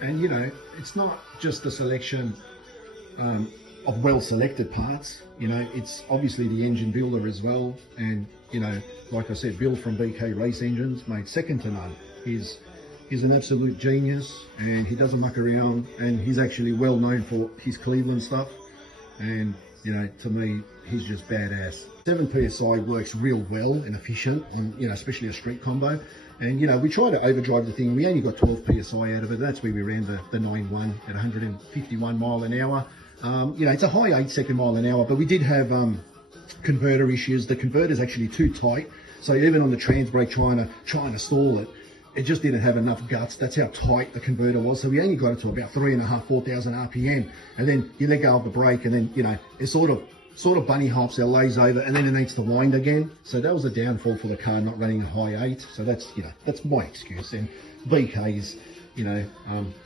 And you know, it's not just the selection of well-selected parts. You know, it's obviously the engine builder as well. And you know, like I said, Bill from BK Race Engines, made second to none. He's an absolute genius, and he doesn't muck around, and he's actually well known for his Cleveland stuff. And you know, to me, he's just badass. 7 PSI works real well and efficient on, you know, especially a street combo. And you know, we tried to overdrive the thing. We only got 12 PSI out of it. That's where we ran the 9.1 at 151 mile an hour. You know, it's a high 8-second mile an hour, but we did have converter issues. The converter's actually too tight. So even on the trans brake trying to stall it, it just didn't have enough guts. That's how tight the converter was. So we only got it to about 3.5, 4,000 RPM. And then you let go of the brake, and then, you know, it sort of bunny hops or lays over, and then it needs to wind again. So that was a downfall for the car, not running a high 8. So that's, you know, that's my excuse. And BK's, you know,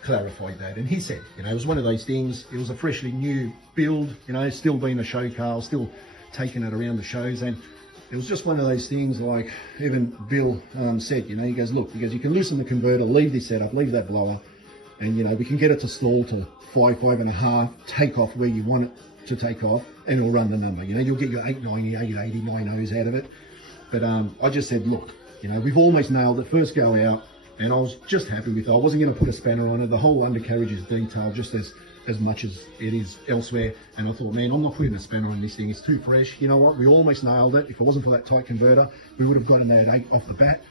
clarified that. And he said, you know, it was one of those things. It was a freshly new build, you know, still being a show car, still taking it around the shows. And it was just one of those things, like even Bill said, you know, he goes, look, you can loosen the converter, leave this setup, leave that blower, and, you know, we can get it to stall to 5.5, take off where you want it to take off, and it'll run the number. You know, you'll get your 890, 880, 9Os out of it. But I just said, look, you know, we've almost nailed it, first go out, and I was just happy with it. I wasn't going to put a spanner on it. The whole undercarriage is detailed just as much as it is elsewhere. And I thought, man, I'm not putting a spanner on this thing. It's too fresh. You know what? We almost nailed it. If it wasn't for that tight converter, we would have gotten that 8 off the bat.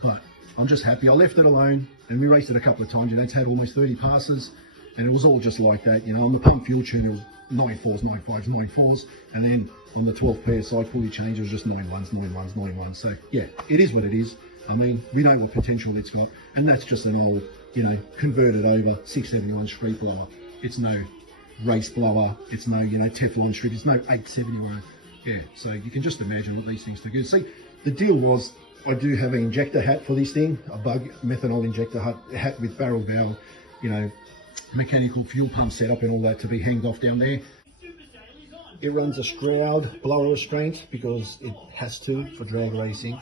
But I'm just happy. I left it alone, and we raced it a couple of times. You know, it's had almost 30 passes, and it was all just like that. You know, on the pump fuel tune, it was 9.4s, 9.5s, 9.4s, and then on the 12 PSI fully changed, it was just 9.1s, 9.1s, 9.1s. So yeah, it is what it is. I mean, we know what potential it's got, and that's just an old, you know, converted over 671 street blower. It's no race blower, it's no, you know, Teflon strip, it's no 871. Yeah, so you can just imagine what these things do. See, the deal was, I do have an injector hat for this thing, a bug methanol injector hat with barrel valve, you know, mechanical fuel pump setup and all that to be hanged off down there. It runs a Grout blower restraint because it has to for drag racing.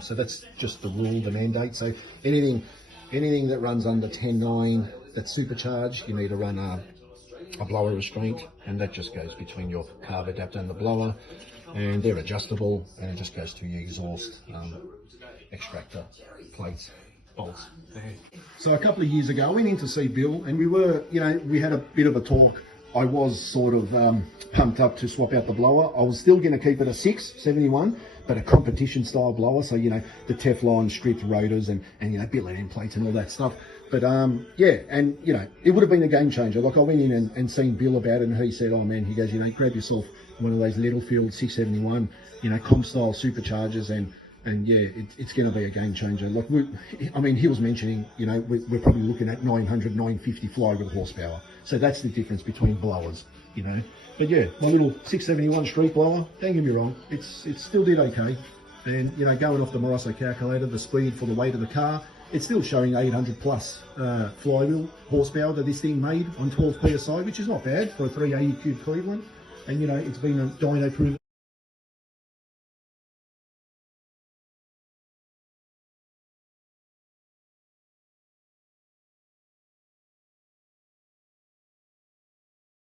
So that's just the rule, the mandate. So anything that runs under 10.9 that's supercharged, you need to run a blower restraint, and that just goes between your carb adapter and the blower, and they're adjustable, and it just goes to your exhaust extractor plates, bolts there. So a couple of years ago, I went in to see Bill, and we were, you know, we had a bit of a talk. I was sort of pumped up to swap out the blower. I was still going to keep it a 671, but a competition style blower. So, you know, the Teflon stripped rotors and you know, billet end plates and all that stuff. But yeah, and you know, it would have been a game changer. Like I went in and seen Bill about it, and he said, oh man, he goes, you know, grab yourself one of those Littlefield 671, you know, comp style superchargers, and yeah, it's going to be a game changer. Like, I mean, he was mentioning, you know, we're probably looking at 900, 950 flywheel horsepower. So that's the difference between blowers, you know. But yeah, my little 671 street blower, don't get me wrong, it still did okay. And, you know, going off the Moroso calculator, the speed for the weight of the car, it's still showing 800 plus flywheel horsepower that this thing made on 12 PSI, which is not bad for a 380 cube Cleveland. And, you know, it's been a dyno proven